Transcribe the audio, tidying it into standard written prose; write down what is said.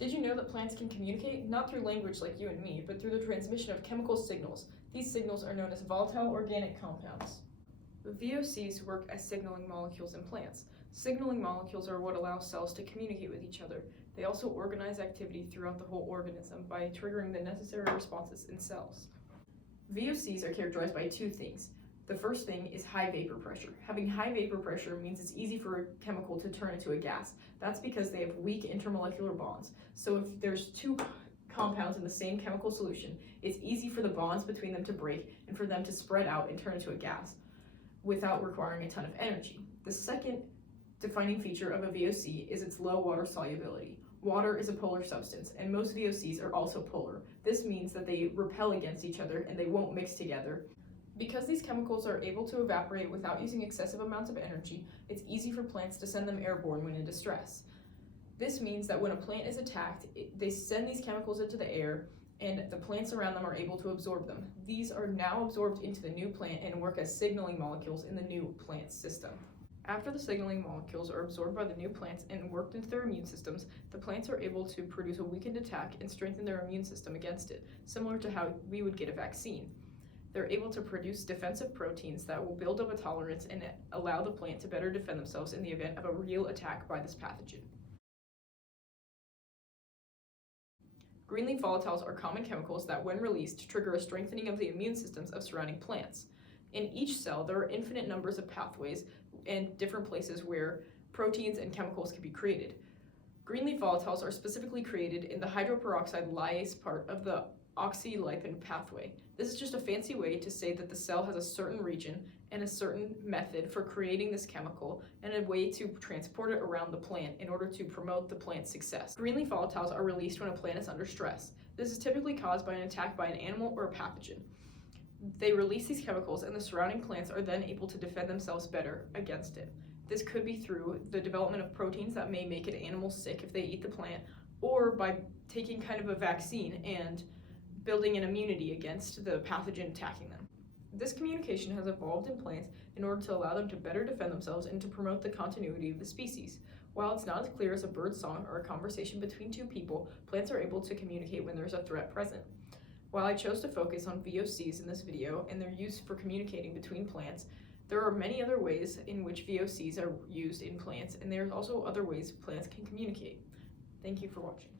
Did you know that plants can communicate, not through language like you and me, but through the transmission of chemical signals? These signals are known as volatile organic compounds. VOCs work as signaling molecules in plants. Signaling molecules are what allow cells to communicate with each other. They also organize activity throughout the whole organism by triggering the necessary responses in cells. VOCs are characterized by two things. The first thing is high vapor pressure. Having high vapor pressure means it's easy for a chemical to turn into a gas. That's because they have weak intermolecular bonds. So if there's two compounds in the same chemical solution, it's easy for the bonds between them to break and for them to spread out and turn into a gas without requiring a ton of energy. The second defining feature of a VOC is its low water solubility. Water is a polar substance, and most VOCs are also polar. This means that they repel against each other and they won't mix together. Because these chemicals are able to evaporate without using excessive amounts of energy, it's easy for plants to send them airborne when in distress. This means that when a plant is attacked, they send these chemicals into the air, and the plants around them are able to absorb them. These are now absorbed into the new plant and work as signaling molecules in the new plant system. After the signaling molecules are absorbed by the new plants and worked into their immune systems, the plants are able to produce a weakened attack and strengthen their immune system against it, similar to how we would get a vaccine. They're able to produce defensive proteins that will build up a tolerance and allow the plant to better defend themselves in the event of a real attack by this pathogen. Green-leaf volatiles are common chemicals that, when released, trigger a strengthening of the immune systems of surrounding plants. In each cell, there are infinite numbers of pathways and different places where proteins and chemicals can be created. Green-leaf volatiles are specifically created in the hydroperoxide lyase part of the oxylipin pathway. This is just a fancy way to say that the cell has a certain region and a certain method for creating this chemical and a way to transport it around the plant in order to promote the plant's success. Green-leaf volatiles are released when a plant is under stress. This is typically caused by an attack by an animal or a pathogen. They release these chemicals and the surrounding plants are then able to defend themselves better against it. This could be through the development of proteins that may make an animal sick if they eat the plant, or by taking kind of a vaccine and building an immunity against the pathogen attacking them. This communication has evolved in plants in order to allow them to better defend themselves and to promote the continuity of the species. While it's not as clear as a bird's song or a conversation between two people, plants are able to communicate when there's a threat present. While I chose to focus on VOCs in this video and their use for communicating between plants, there are many other ways in which VOCs are used in plants, and there's also other ways plants can communicate. Thank you for watching.